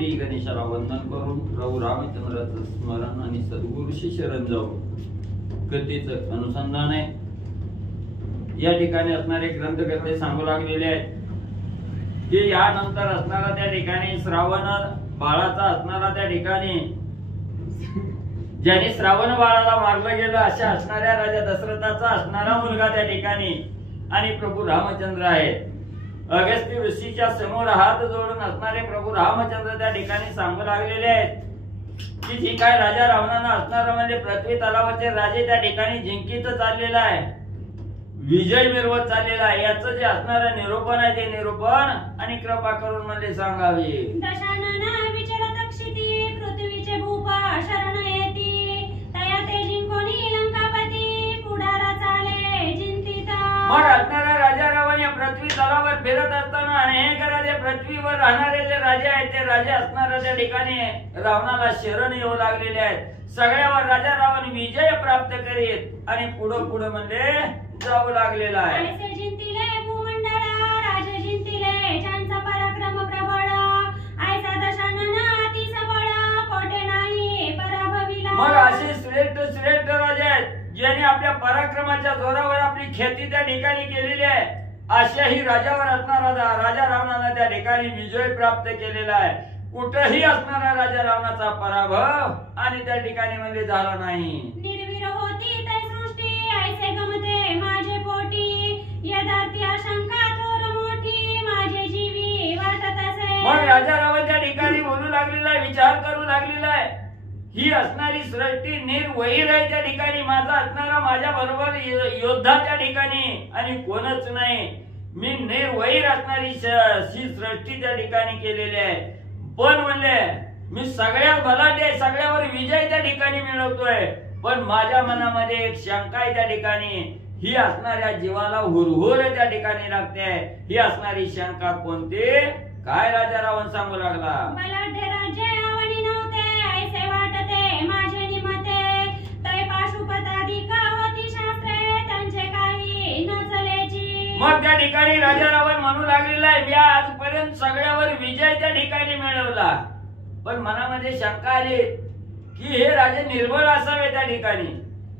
श्री गणेशाला वंदन करून प्रभू रामचंद्राचं स्मरण आणि सद्गुरूशी शरण जाऊन कथेचं अनुसंधान आहे. या ठिकाणी असणारे ग्रंथकर्ते सांगू लागलेले आहेत की यानंतर असणारा त्या ठिकाणी श्रावण बाळाचा असणारा त्या ठिकाणी ज्याने श्रावण बाळाला मारलं गेलं अशा असणाऱ्या राजा दशरथाचा असणारा मुलगा त्या ठिकाणी आणि प्रभू रामचंद्र आहे. अगस्त्य ऋषीच्या समोर हात जोडून असणारे प्रभू रामचंद्र त्या ठिकाणी सांगू लागलेले आहेत की जी काय राजा रावणानं असणारा म्हणजे पृथ्वी तलावाचे राजे त्या ठिकाणी जिंकीत चाललेला आहे, विजय मिरवत चाललेला आहे. याचं जे असणारं निरूपण आहे ते निरूपण आणि कृपा करून म्हणजे सांगावे. दशानना विचरत क्षिती पृथ्वीचे भूप शरण येती तया ते जिंकोनी लंकापती पुढारा चाले चिंतिता. मग असणारा राजा रावण या पृथ्वी तलावर फिरत असताना अनेक राजे पृथ्वीवर राहणारे जे राजे आहेत ते राजे असणाऱ्या त्या ठिकाणी रावणाला शरण येऊ लागलेले आहेत. सगळ्यावर राजा रावण विजय प्राप्त करीत आणि पुढे पुढे म्हणजे जाऊ लागलेला आहे. ऐसे जिंतिले भूमंडळ राजे जिंतिले ज्यांचा पराक्रम प्रबळ ऐसा दशानना अति सबळ कोठे नाही पराभविला. मग असे श्रेष्ठ राजे आहेत ज्यांनी आपल्या पराक्रमाच्या जोरावर आपली ख्याती त्या ठिकाणी केलेली आहे. अशाही राजावर असणारा राजा रावणाला त्या ठिकाणी विजय प्राप्त केलेला आहे. कुठेही असणारा राजा रावणाचा पराभव आणि त्या ठिकाणी म्हणजे झाला नाही. निर्वीर होती तै सृष्टी ऐसे गमते माझे पोटी यदार्थी आशंका थोर मोठी माझे जीवी वाटत असे. मग राजा रावण त्या ठिकाणी बोलू लागलेला आहे, विचार करू लागलेला आहे. ही असणारी सृष्टी निर्वैर आहे त्या ठिकाणी, माझा असणारा माझ्या बरोबर योद्धा त्या ठिकाणी आणि कोणच नाही. मी निर्वैर असणारी सृष्टी त्या ठिकाणी केलेली आहे. पण म्हणले मी सगळ्यात बलाढ्य सगळ्यावर विजय त्या ठिकाणी मिळवतोय. पण माझ्या मनामध्ये एक शंका आहे त्या ठिकाणी, ही असणाऱ्या जीवाला हुरहुर त्या ठिकाणी लागते. ही असणारी शंका कोणती काय राजा रावण सांगू लागला. बलाढ्य राज्य आवडी नव्हते ऐसे वाटते माझे निमते तै पाशुपताधिक होती शास्त्रे त्यांचे काही न चलेची. मग त्या ठिकाणी राजा रावण म्हणू लागलेला आहे मी आजपर्यंत सगळ्यावर विजय त्या ठिकाणी मिळवला. पण मनामध्ये शंका आली की हे राजे निर्बळ असावे त्या ठिकाणी,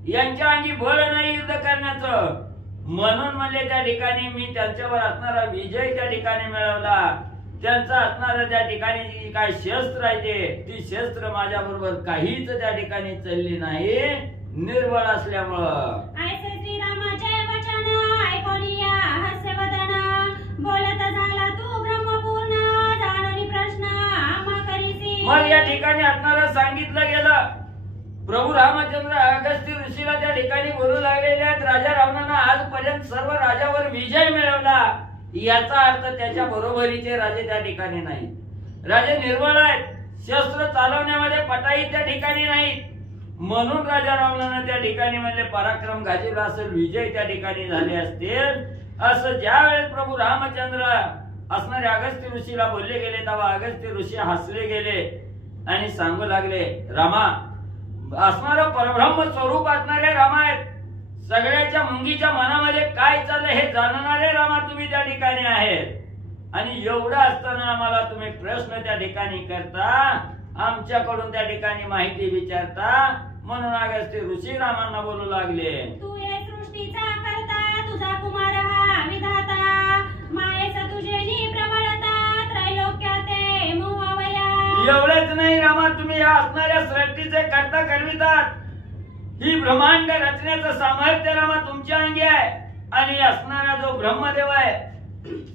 यांच्या अंगी बळ नाही युद्ध करण्याचं. म्हणून म्हणजे त्या ठिकाणी मी त्यांच्यावर असणारा विजय त्या ठिकाणी मिळवला. त्यांचं असणारं त्या ठिकाणी जी काय शस्त्र आहे ती शस्त्र माझ्या बरोबर काहीच त्या ठिकाणी चालली नाही निर्बळ असल्यामुळं. ऐसे श्रीरामाचे वचन ऐकोनिया हास्यवदन बोलत झाला तू ब्रह्मपूर्ण जाणून प्रश्न आम्हा करीसी. मग या ठिकाणी असणारं सांगितलं गेलं. प्रभू रामचंद्र अगस्त्य ऋषीला त्या ठिकाणी बोलू लागलेले आहेत राजा रावणानं आजपर्यंत सर्व राजावर विजय मिळवला. याचा अर्थ त्याच्या बरोबरीचे राजे त्या ठिकाणी नाही. राजे निर्बळ आहेत, शस्त्र चालवण्यामध्ये पटाई त्या ठिकाणी नाही. म्हणून राजा रावणानं त्या ठिकाणी म्हणजे पराक्रम गाजवला असेल, विजय त्या ठिकाणी झाले असतील. असं ज्या वेळेस प्रभू रामचंद्र असणारे अगस्त्य ऋषीला बोलले गेले तेव्हा अगस्त्य ऋषी हसले गेले आणि सांगू लागले रामा असणारं परब्रह्म स्वरूप असणारे रामा आहेत. सगळ्याच्या मुंगीच्या मनामध्ये काय चाललंय हे जाणणारे रामा तुम्ही त्या ठिकाणी आहेत. आणि एवढं असताना आम्हाला तुम्ही प्रश्न त्या ठिकाणी करता, आमच्याकडून त्या ठिकाणी माहिती विचारता. म्हणून अगस्त्य ऋषी रामांना बोलू लागले तू या सृष्टीचा करता तुझा कुमार हा विधाता मायेचा तुझे प्रबळता त्रैलोक्याते मोहवया. एवढेच नाही रामा तुम्ही या असणाऱ्या सृष्टीचे करता करवितात. ही ब्रह्मांड रचण्याचं सामर्थ्य रामा तुमच्या अंगी आहे. आणि असणारा जो ब्रह्मदेव आहे,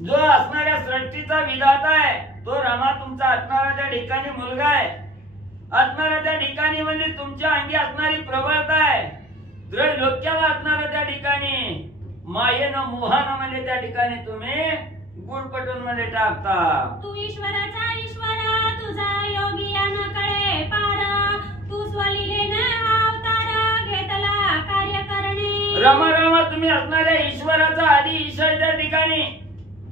जो असणाऱ्या सृष्टीचा विधाता आहे, तो रामा तुमचा असणारा त्या ठिकाणी मुलगा आहे. असणारा त्या ठिकाणी म्हणजे तुमच्या अंगी असणारी प्रबळता आहे. त्रैलोक्याला असणारा त्या ठिकाणी मायेनं मोहानं म्हणजे त्या ठिकाणी तुम्ही गुरपटून मध्ये टाकता. तू ईश्वराचा ईश्वर तुझा योगी न कळे पार तू स्वलीलेने अवतार घेतला कार्य करणे. रामा रामा तुम्ही असणाऱ्या ईश्वराचा आधी ईश्वर त्या ठिकाणी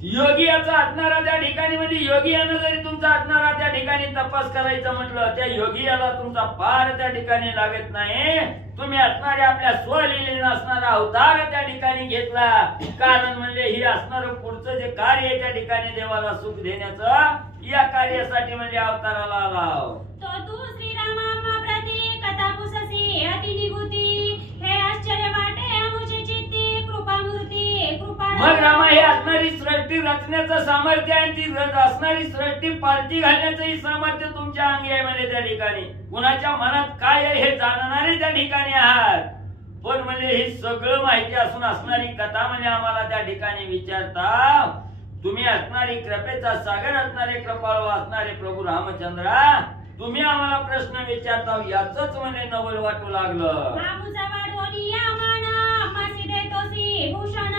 योगी याचा असणारा त्या ठिकाणी म्हणजे योगी यानं जरी तुमचा असणारा त्या ठिकाणी तपास करायचं म्हटलं त्या योगी याला तुमचा पार त्या ठिकाणी लागत नाही. तुम्ही असणाऱ्या आपल्या स्वलीलेने असणारा अवतार त्या ठिकाणी घेतला. कारण म्हणजे ही असणारं पुढचं जे कार्य त्या ठिकाणी देवाला सुख देण्याचं या कार्यासाठी म्हणजे अवताराला आला. तो तू श्रीरामा प्रती कथा पुससी अति निगुती हे आश्चर्य वाटे आमुचे चित्ती कृपामूर्ती कृपा. मग रामा हे असणारी सृष्टी रचण्याचं सामर्थ्य आहे, ती असणारी सृष्टी पालटी घालण्याचंही सामर्थ्य तुमच्या अंगी आहे म्हणजे त्या ठिकाणी. कुणाच्या मनात काय आहे हे जाणणारे त्या ठिकाणी आहात. पण म्हणजे ही सगळं माहिती असून असणारी कथा म्हणजे आम्हाला त्या ठिकाणी विचारता. तुम्ही असणारी कृपेचा सागर असणारे कृपाळू असणारे प्रभू रामचंद्रा, तुम्ही आम्हाला प्रश्न विचारता याच म्हणजे नवल वाटू लागलं. आमुचा वाढवणी या माना मासी देतोसी भूषण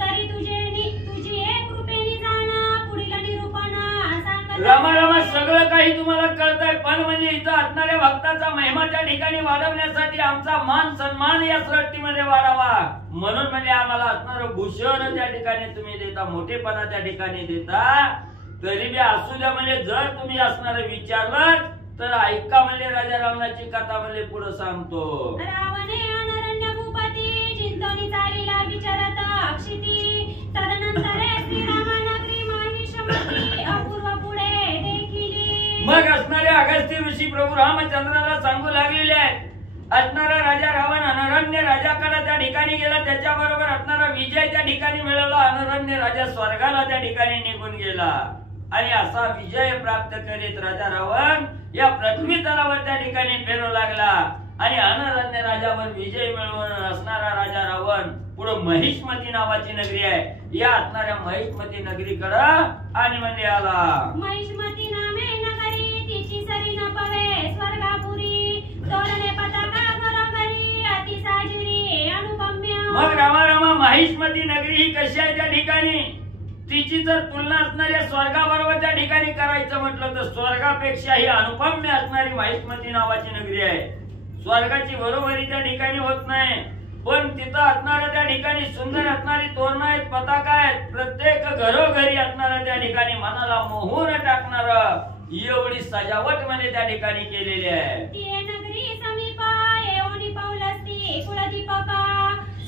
तरी तुझी एक कृपेनी जाणा पुढील निरूपण सांगत. रामा सगळं काही तुम्हाला कळतंय, पण म्हणजे इथं असणाऱ्या भक्ताचा महिमा त्या ठिकाणी वाढवण्यासाठी आमचा मान सन्मान या सृष्टीमध्ये वाढावा म्हणून म्हणजे आम्हाला असणारं भूषण त्या ठिकाणी तुम्ही देता, मोठेपणा त्या ठिकाणी देता. तरी बी असू द्या म्हणजे जर तुम्ही असणारं विचारलं तर ऐका म्हणजे राजा रावणाची कथा म्हणजे पुढे सांगतो. रावणे अनरण्य भूपती चिंतनी चालीला विचारत अक्षिती तदनंतरे श्रीरामा नगरी महिषमती अपूर्व पुढे देखिली. मग असणारे अगस्त्य ऋषी प्रभू रामचंद्राला सांगू लागलेले आहेत. असणारा राजा रावण अनरण्य राजाकडे त्या ठिकाणी गेला, त्याच्याबरोबर असणारा विजय त्या ठिकाणी मिळवला. अनरण्य राजा स्वर्गाला त्या ठिकाणी निघून गेला आणि असा विजय प्राप्त करीत राजा रावण या पृथ्वी तलावर त्या ठिकाणी फिरू लागला. आणि अनरण्य राजावर विजय मिळवून असणारा राजा रावण पुढे महिष्मती नावाची नगरी आहे, या असणाऱ्या महिष्मती नगरीकडं आणि म्हणजे आला. महिष्मती नामे नगरी तिची सरी न पवे स्वर्गापुरी तोरणे पताका घरोघरी अति साजिरी अनुपम्य. मग रामा महिष्मती नगरी ही कशी आहे त्या ठिकाणी, तिची जर तुलना असणाऱ्या स्वर्गाबरोबर त्या ठिकाणी करायचं म्हटलं तर स्वर्गापेक्षा ही अनुपम्य असणारी महिष्मती नावाची नगरी आहे. स्वर्गाची बरोबरी त्या ठिकाणी होत नाही, पण तिथं असणाऱ्या त्या ठिकाणी सुंदर असणारी तोरणं आहेत, पताका आहेत, प्रत्येक घरोघरी असणाऱ्या त्या ठिकाणी मनाला मोहून टाकणार एवढी सजावट म्हणजे त्या ठिकाणी केलेली आहे. ती नगरी समीप येऊनी पाऊलस्ती कुलदीपक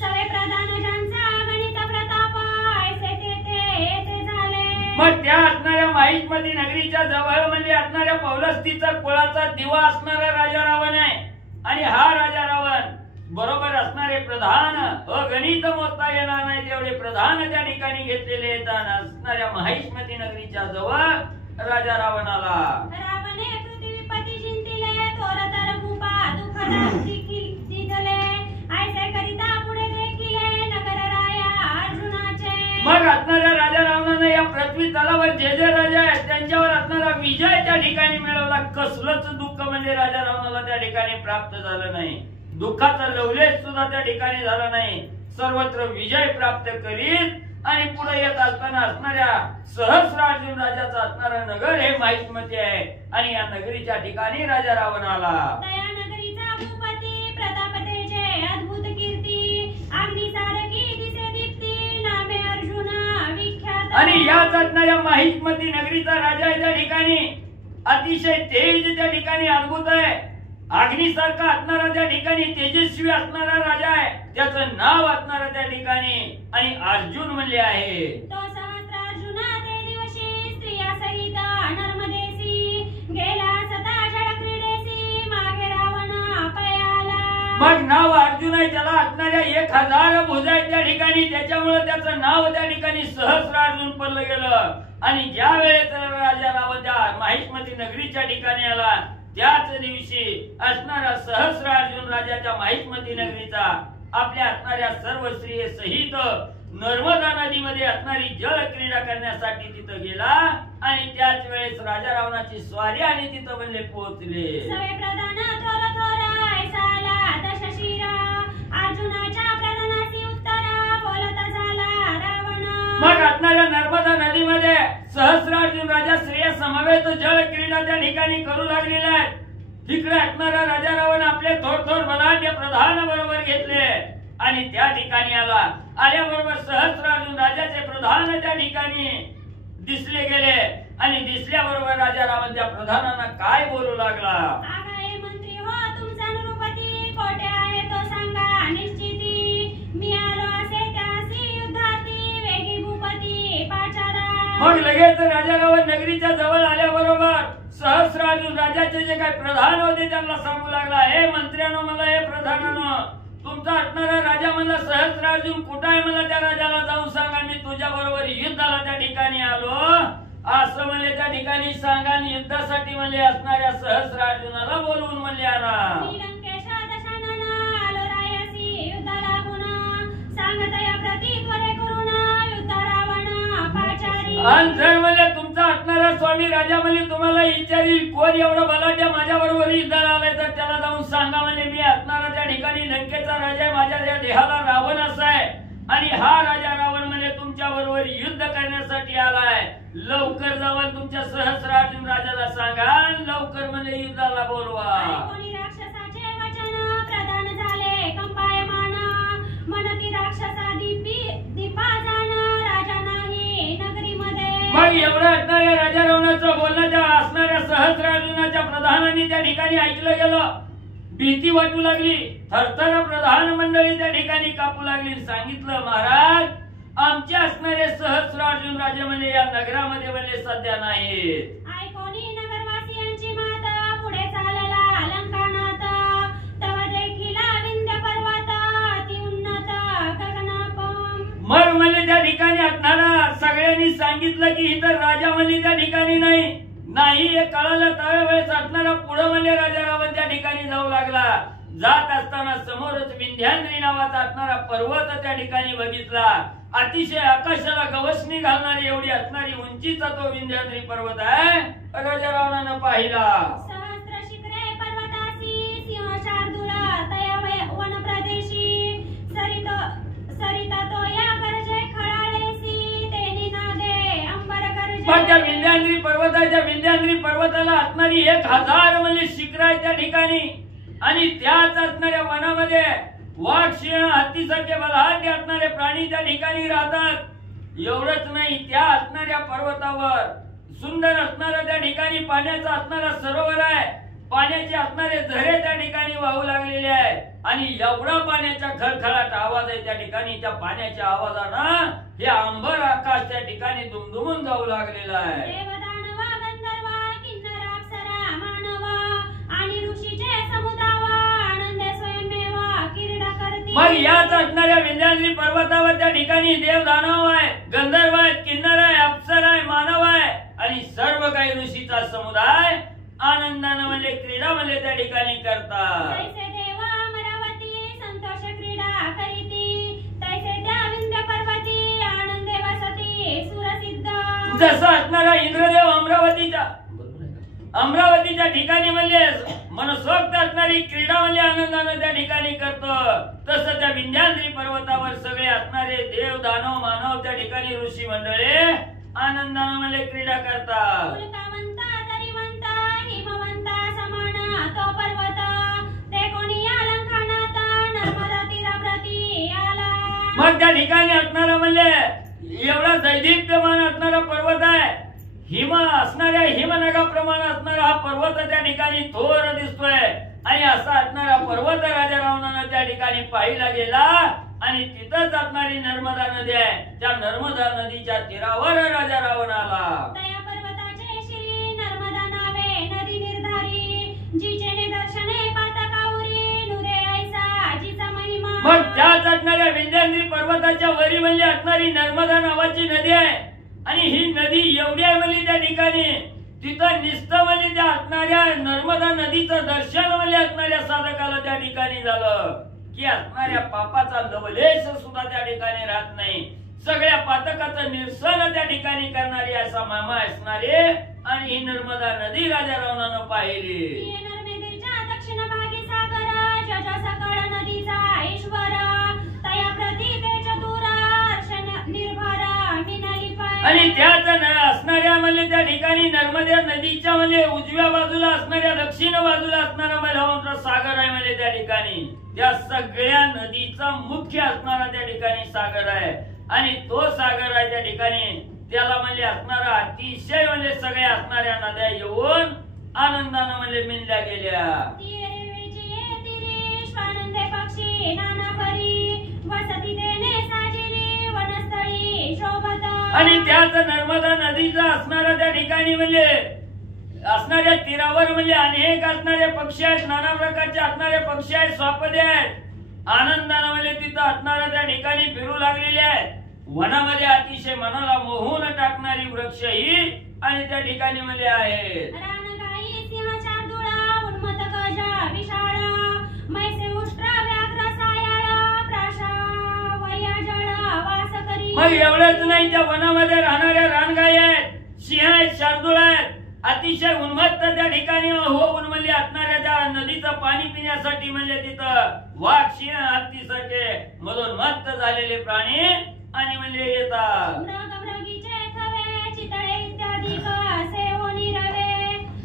सवे प्रधान ज्यांचा गणित प्रताप ऐसे तेथे झाले. मग त्या असणाऱ्या महिष्मती नगरीच्या जवळ म्हणजे असणाऱ्या पौलस्तीचा कुळाचा दिवा असणारा राजा रावण आहे. आणि हा राजा रावण बरोबर असणारे प्रधान अगणित मोजता येणार नाही तेवढे प्रधान त्या ठिकाणी घेतलेले आहेत. असणाऱ्या महिष्मती नगरीच्या जवळ राजा रावण आला. रावणे पृथ्वीपती जिंतिले तोरतर भूपा दुखदा दिखले ऐसे करिता पुढे देखिले नगर राया अर्जुनाचे. मग असणाऱ्या राजा रावणाने या पृथ्वी तलावर जे जे राजा आहेत त्यांच्यावर असणारा विजय त्या ठिकाणी मिळवला. कसलंच दुःख म्हणजे राजा रावणाला त्या ठिकाणी प्राप्त झालं नाही, दुःखाचा लवलेश सुद्धा त्या ठिकाणी झाला नाही. सर्वत्र विजय प्राप्त करीत आणि पुढे येत असताना असणाऱ्या सहस्रार्जुन राजाचा असणारा नगर हे महिष्मती आहे आणि या नगरीच्या ठिकाणी राजा रावण आला. तया नगरीचा भूपती प्रताप तेजे अद्भुत कीर्ती अग्निसारखी दिसे दीप्ती नामे अर्जुन विख्यात. आणि याच असणाऱ्या महिष्मती नगरीचा राजा आहे त्या ठिकाणी अतिशय तेज त्या ठिकाणी अद्भुत आहे. अग्निसारखा असणारा त्या ठिकाणी तेजस्वी असणारा राजा आहे, त्याचं नाव असणारा त्या ठिकाणी आणि अर्जुन म्हणले आहे. तो सहस्रार्जुन ते दिवशी स्त्रिया सहित नर्मदेसी गेला सता जळ क्रीडेसी मागे रावण पयाला. मग नाव अर्जुन आहे, त्याला असणाऱ्या 1000 भुजा आहेत त्या ठिकाणी, त्याच्यामुळे त्याचं नाव त्या ठिकाणी सहस्रार्जुन पडलं गेलं. आणि ज्या वेळेस राजा रावण त्या महिष्मती नगरीच्या ठिकाणी आला त्याच दिवशी असणारा सहस्रार्जुन राजाच्या महिष्मती नगरीचा आपल्या असणाऱ्या सर्व स्त्रिये सहित नर्मदा नदीमध्ये असणारी जल क्रीडा करण्यासाठी तिथं गेला. आणि त्याच वेळेस राजा रावणाची स्वारी आणि तिथं म्हणले पोहोचले. सवे प्रधान थोर थोर ऐसाला दशशिर अर्जुनाच्या प्रधानाची उत्तर बोलता झाला रावण. मग असणाऱ्या नर्मदा नदीमध्ये सहस्रार्जुन राजा स्त्रिया समवेत जल क्रीडा त्या ठिकाणी करू लागलेल्या आहेत. तिकडे असणारा राजा रावण आपले थोर थोर बलाढ्य प्रधान बरोबर घेतले आणि त्या ठिकाणी आला. आल्याबरोबर सहस्रार्जुन राजाचे प्रधान त्या ठिकाणी दिसले गेले आणि दिसल्याबरोबर राजा रावण त्या प्रधानांना काय बोलू लागला. आगाये मंत्री हो तुमचा नृपती कोठे आहे तो सांगा निश्चिती मी आलो असे त्यासी युद्धार्थी वेगी भूपती पाचारा. मग लगेच राजा रावण नगरीच्या जवळ आल्याबरोबर सहस्रार्जुन राजाचे जे काही प्रधान होते त्यांना सांगू लागला, हे मंत्र्यानो, मला हे प्रधानानो, तुमचा असणारा राजा म्हणला सहस्रार्जुन कुठं आहे, मला त्या राजाला जाऊन सांगा, मी तुझ्या बरोबर युद्धाला त्या ठिकाणी आलो असं म्हणले. त्या ठिकाणी सांगा आणि युद्धासाठी म्हणले असणाऱ्या सहस्रार्जुनाला बोलवून म्हणले आणा. आणि जर म्हणले तुमचा असणारा स्वामी राजा म्हणले तुम्हाला विचारील कोण एवढं बलाढ्य माझ्या बरोबर युद्धाला आलाय तर त्याला जाऊन सांगा म्हणले मी असणारा त्या ठिकाणी लंकेचा राजा आहे, माझ्या या देहाला रावण असा आहे आणि हा राजा रावण म्हणजे तुमच्या बरोबर युद्ध करण्यासाठी आलाय. लवकर जाऊन तुमच्या सहस्रार्जुन राजाला सांगा, लवकर म्हणजे युद्धाला बोलवा. मग एवढं असणाऱ्या राजा रावणाचं बोलणं त्या असणाऱ्या सहस्रार्जुनाच्या प्रधानांनी त्या ठिकाणी ऐकलं गेलं. भीती वाटू लागली, थरथर प्रधान मंडळी त्या ठिकाणी कापू लागली. सांगितलं, महाराज आमचे असणारे सहस्रार्जुन राजे म्हणजे या नगरामध्ये म्हणजे सध्या नाहीत. मग म्हणजे त्या ठिकाणी असणारा सगळ्यांनी सांगितलं की इतर राजा म्हणजे त्या ठिकाणी नाही हे कळालं. त्यावेळेस असणारा पुढे म्हणजे राजा रावण त्या ठिकाणी जाऊ लागला. जात असताना समोरच विंध्याद्री नावाचा असणारा पर्वत त्या ठिकाणी बघितला. अतिशय आकाशाला गवसणी घालणारी एवढी असणारी उंचीचा तो विंध्याद्री पर्वत आहे. राजा रावणानं पाहिला. पण त्या विंध्याद्री पर्वताला असणारी 1000 म्हणजे शिखर आहे त्या ठिकाणी आणि त्याच असणाऱ्या वनामध्ये वाघ, सिंह, हत्तीसारखे बलाढ्य असणारे प्राणी त्या ठिकाणी राहतात. एवढंच नाही, त्या असणाऱ्या पर्वतावर सुंदर असणारा त्या ठिकाणी पाण्याचा असणारा सरोवर आहे. पाण्याचे असणारे झरे त्या ठिकाणी वाहू लागलेले आहे आणि एवढा पाण्याचा खळखळाट आवाज आहे त्या ठिकाणी. त्या पाण्याच्या आवाजानं हे अंबर आकाश त्या ठिकाणी दुमदुमून जाऊ लागलेलं आहे. मग याच असणाऱ्या विंध्याद्री पर्वतावर त्या ठिकाणी देव दानव आहे, गंधर्व आहे, किन्नर आहे, अप्सर आहे, मानव आहे आणि सर्व काही ऋषीचा समुदाय आनंदानं म्हणजे क्रीडा म्हणजे त्या ठिकाणी करतात. जसं असणारा इंद्रदेव अमरावतीच्या ठिकाणी म्हणजे मनसोक्त असणारी क्रीडा म्हणजे आनंदानं त्या ठिकाणी करतो, तसं त्या विंध्याद्री पर्वतावर सगळे असणारे देव दानव मानव त्या ठिकाणी ऋषी मंडळे आनंदानं म्हणजे क्रीडा करतात. मग त्या ठिकाणी असणारा म्हणजे एवढा दैदिप्यमान असणारा पर्वत आहे. हिम असणाऱ्या हिमनगाप्रमाणे असणारा हा पर्वत त्या ठिकाणी थोर दिसतोय आणि असा असणारा पर्वत राजा रावणानं त्या ठिकाणी पाहिला गेला आणि तिथंच असणारी नर्मदा नदी आहे. त्या नर्मदा नदीच्या तीरावर राजा रावण आला. मग त्याच असणाऱ्या विंध्याद्री पर्वताच्या वरी म्हणजे असणारी नर्मदा नावाची नदी आहे आणि ही नदी एवढी आहे म्हणजे त्या ठिकाणी तिथं निस्तं म्हणजे त्या असणाऱ्या नर्मदा नदीचं दर्शन म्हणजे असणाऱ्या साधकाला त्या ठिकाणी झालं की असणाऱ्या पापाचा लवलेश सुद्धा त्या ठिकाणी राहत नाही. सगळ्या पातकाचं निरसन त्या ठिकाणी करणारी असा मामा असणारे आणि ही नर्मदा नदी राजा रावणानं पाहिली. आणि त्याच असणाऱ्या म्हणजे त्या ठिकाणी नर्मदा नदीच्या म्हणजे उजव्या बाजूला असणाऱ्या दक्षिण बाजूला असणारा म्हणजे सागर आहे. म्हणजे त्या ठिकाणी त्या सगळ्या नदीचा मुख्य असणारा त्या ठिकाणी सागर आहे आणि तो सागर आहे त्या ठिकाणी त्याला म्हणजे असणारा अतिशय म्हणजे सगळ्या असणाऱ्या नद्या येऊन आनंदानं म्हणजे मिळल्या गेल्या. आणि त्याच नर्मदा नदीचा असणारा त्या ठिकाणी म्हणजे असणाऱ्या तीरावर म्हणजे अनेक असणारे पक्षी आहेत, नाना प्रकारचे असणारे पक्षी आहेत, स्वापदे आहेत. आनंदाने म्हणजे तिथं असणाऱ्या त्या ठिकाणी फिरू लागलेले आहेत. वनामध्ये अतिशय मनाला मोहून टाकणारी वृक्ष ही आणि त्या ठिकाणी मध्ये आहेत. रानगाई सिंह शार्दूळ उन्मत्त गज विशाळ मैसे उष्ट्र व्याघ्र सायाळ प्राशा वयाजळ वास करी. मग एवढंच नाही, त्या वनामध्ये राहणाऱ्या रानगाई आहेत, सिंह आहेत, शार्दूळ आहेत, अतिशय उन्मत्त त्या ठिकाणी होऊन म्हणजे असणाऱ्या त्या नदीचं पाणी पिण्यासाठी म्हणजे तिथं वाघ, सिंह, हत्तीसारखे मधोन्मत्त झालेले प्राणी आणि म्हणजे येतात. मृगमृगीचे थवे चितळे इत्यादी सेवोनी रवे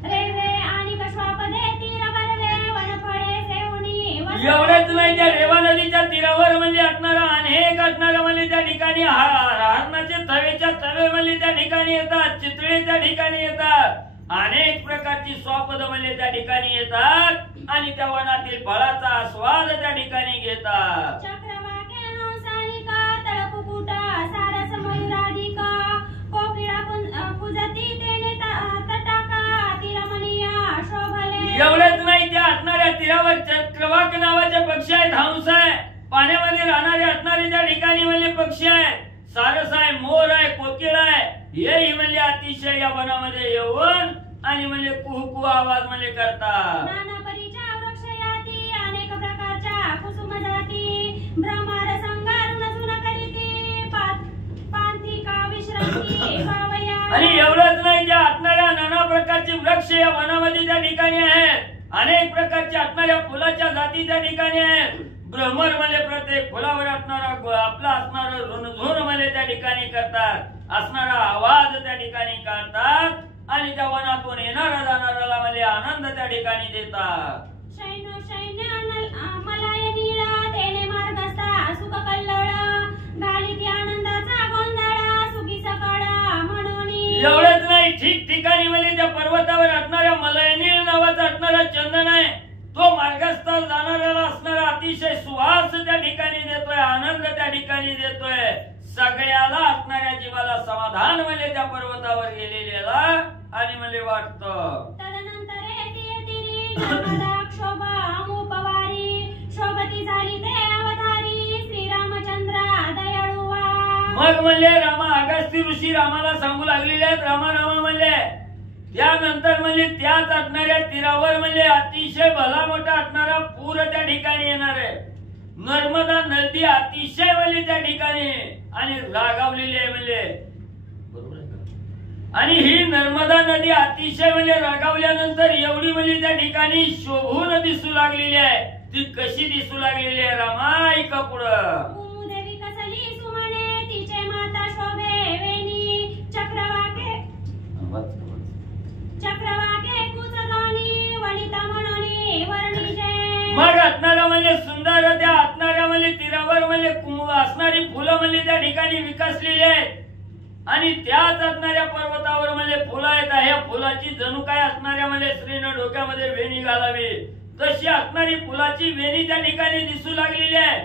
रेवे आणि कश्वापदे तीर बरवे वनफळे सेवोनी वसवे. एवढेच नाही, त्या रेवा नदीच्या तीरावर म्हणजे असणारा अनेक असणारा म्हणजे त्या ठिकाणी हरणाचे तवेच्या तवे म्हणजे त्या ठिकाणी येतात, चितळे त्या ठिकाणी येतात, अनेक प्रकारची स्वापद म्हणजे त्या ठिकाणी येतात आणि त्या वनातील फळाचा आस्वाद त्या ठिकाणी घेतात. चक्रवाके हंसानिका तळकुकुट सारस मयुराधिका कोकिळा कुजती तेने तटाका तिरमणीय शोभले. एवढेच नाही, त्या असणाऱ्या तीरावर चक्रवाक नावाचे पक्षी आहेत, हंस आहे, पाण्यामध्ये राहणारे असणारे त्या ठिकाणी म्हणजे पक्षी आहेत, सारस आहे, मोर आहे, कोकिळ आहे, हेही म्हणजे अतिशय या वनामध्ये येऊन आणि म्हणजे कुहू आवाज म्हणजे करतात. नाना परीच्या वृक्ष याती अनेक प्रकारच्या कुसुम जाती भ्रमर संगारुण सुन करीती पांथिका विश्रांती भावया. आणि एवढंच नाही, त्या असणाऱ्या नाना प्रकारचे वृक्ष या वनामध्ये त्या ठिकाणी आहेत, अनेक प्रकारच्या असणाऱ्या फुलाच्या जाती त्या ठिकाणी आहेत. भ्रमर म्हणजे प्रत्येक फुलावर असणारा आपला असणारा झुणझुण म्हणजे त्या ठिकाणी करतात, असणारा आवाज त्या ठिकाणी काढतात आणि त्या वनातून येणारा जाणाऱ्याला म्हणजे आनंद त्या ठिकाणी देतात. शैनो शैन्य मलाय नीळ तेने मार्गस्था सुख कल्लोळ घालिती आनंदाचा गोंधळ सुखी सकळ म्हणून. एवढंच नाही, ठिकठिकाणी म्हणजे त्या पर्वतावर असणाऱ्या मलयनीळ नावाचा असणारा चंदन आहे, तो मार्गस्थ जाणाऱ्याला असणारा अतिशय सुवास त्या ठिकाणी देतोय, आनंद त्या ठिकाणी देतोय, सगळ्याला असणाऱ्या जीवाला समाधान म्हणजे त्या पर्वतावर गेलेल्याला आणि म्हणजे वाटतं. तदनंतर येती नर्मदा क्षोभा अमुपवारी शोभती झाली ते अवतारी श्रीरामचंद्र दयाळुवा. मग म्हणले रामा अगस्त्य ऋषी रामाला सांगू लागलेले आहेत, रामा रामा म्हणले. त्यानंतर म्हणजे त्याच असणाऱ्या तीरावर म्हणजे अतिशय भला मोठा असणारा पूर त्या ठिकाणी येणार आहे. नर्मदा नदी अतिशय म्हणजे त्या ठिकाणी आणि रागावलेली आहे म्हणजे बरोबर आहे का? आणि ही नर्मदा नदी अतिशय म्हणजे रागावल्यानंतर एवढी म्हणजे त्या ठिकाणी शोभून दिसू लागलेली आहे. ती कशी दिसू लागलेली आहे रामा, ऐका पुढं. देवी कसली सुमने तिचे माता शोभे वेणी चक्रवाके कुचलोनी वनिता म्हणोनी वर्णिजे. मग असणारा म्हणजे सुंदर त्या असणाऱ्या म्हणजे तीरावर म्हणजे असणारी फुलं म्हणजे त्या ठिकाणी विकसलेली आहेत आणि त्याच असणाऱ्या पर्वतावर म्हणजे फुलं आहेत. ह्या फुलाची जणू काय असणाऱ्या म्हणजे स्त्रीनं डोक्यामध्ये वेणी घालावी तशी असणारी फुलाची वेणी त्या ठिकाणी दिसू लागलेली आहे.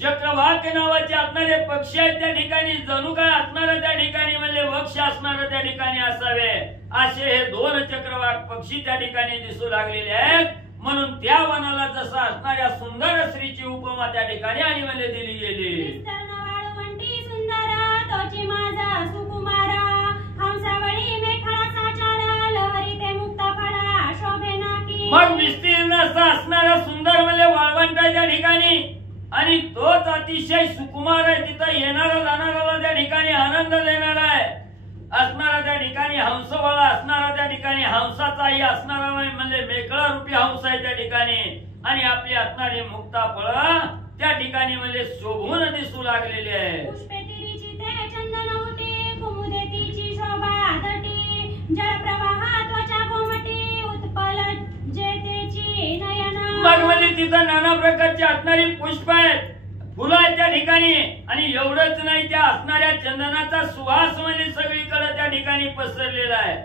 चक्रवाक नावाचे असणारे पक्षी आहेत त्या ठिकाणी, जणू काय असणारं त्या ठिकाणी म्हणजे वक्ष असणारं त्या ठिकाणी असावे असे हे दोन चक्रवाक पक्षी त्या ठिकाणी दिसू लागलेले आहेत. म्हणून त्या वनाला जसं असणाऱ्या सुंदर स्त्रीची उपमा त्या ठिकाणी आणि म्हणजे दिली गेली. विस्तर्ण वाळवंटी सुंदर तोची माझा सुकुमार हंसावळी मेखळा साचार लहरी ते मुक्त फळा शोभे नाकी. मग विस्तीर्ण असणारा सुंदर म्हणजे वाळवंट त्या ठिकाणी आणि तोच अतिशय सुकुमार आहे. तिथं येणारा जाणाऱ्याला त्या ठिकाणी आनंद देणारा आहे. असणारा त्या ठिकाणी हंसवाळा असणारा त्या ठिकाणी हंसाचाही असणारा म्हणजे मेकळा रूपी हंस आहे त्या ठिकाणी आणि आपली असणारी मुक्ता फळ त्या ठिकाणी म्हणजे शोभून दिसू लागलेली आहे. पुष्पे तिरीची ते चंदन उटी कुमुदेतीची शोभा दटी जलप्रवाह त्वचा गोमटी उत्पल जेतेची नयन. मग म्हणजे तिथं नाना प्रकारची असणारी पुष्प आहेत, फुलं आहेत त्या ठिकाणी आणि एवढंच नाही, त्या असणाऱ्या चंदनाचा सुवास म्हणजे सगळीकडे त्या ठिकाणी पसरलेला आहे.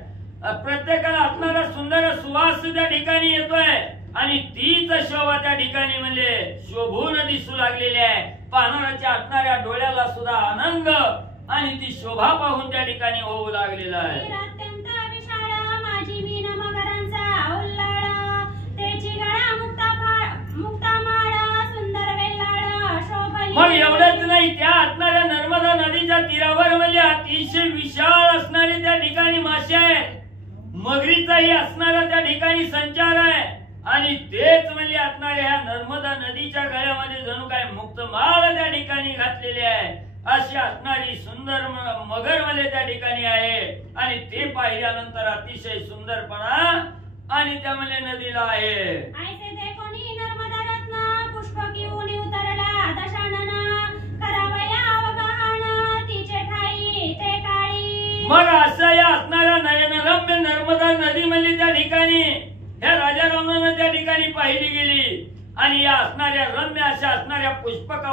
प्रत्येकाला असणारा सुंदर सुवास त्या ठिकाणी येतोय आणि तीच शोभा त्या ठिकाणी म्हणजे शोभून दिसू लागलेली आहे. पाहणाऱ्याच्या असणाऱ्या डोळ्याला सुद्धा आनंद आणि ती शोभा पाहून त्या ठिकाणी होऊ लागलेला आहे. अत्यंत विशाळ माझी मीन मगरांचा उल्लाळ तेची गळा मुक्ता माळ सुंदर वेल्लाळ शोभली. मग एवढंच नाही, त्या असणाऱ्या नर्मदा नदीच्या तीरावर म्हणजे अतिशय विशाळ असणारे त्या ठिकाणी मासे आहेत. मगरीचाही असणारा त्या ठिकाणी संचार आहे आणि तेच म्हणजे असणाऱ्या ह्या नर्मदा नदीच्या गळ्यामध्ये जणू काय मुक्तमाळ त्या ठिकाणी घातलेली आहे. अशी असणारी सुंदर मगर म्हणजे त्या ठिकाणी आहे आणि ते पाहिल्यानंतर अतिशय सुंदरपणा आणि त्यामध्ये नदीला आहे. ऐसे ते कोणी नर्मदा रत्न पुष्प घेऊन उतरला दशानन करावया अवगाहन तिचे ठाई ते काळी. मग असं या असणाऱ्या नयनरम्य नर्मदा नदी म्हणजे त्या ठिकाणी ह्या राजा रावणानं त्या ठिकाणी पाहिली गेली आणि या असणाऱ्या रम्य अशा असणाऱ्या पुष्पक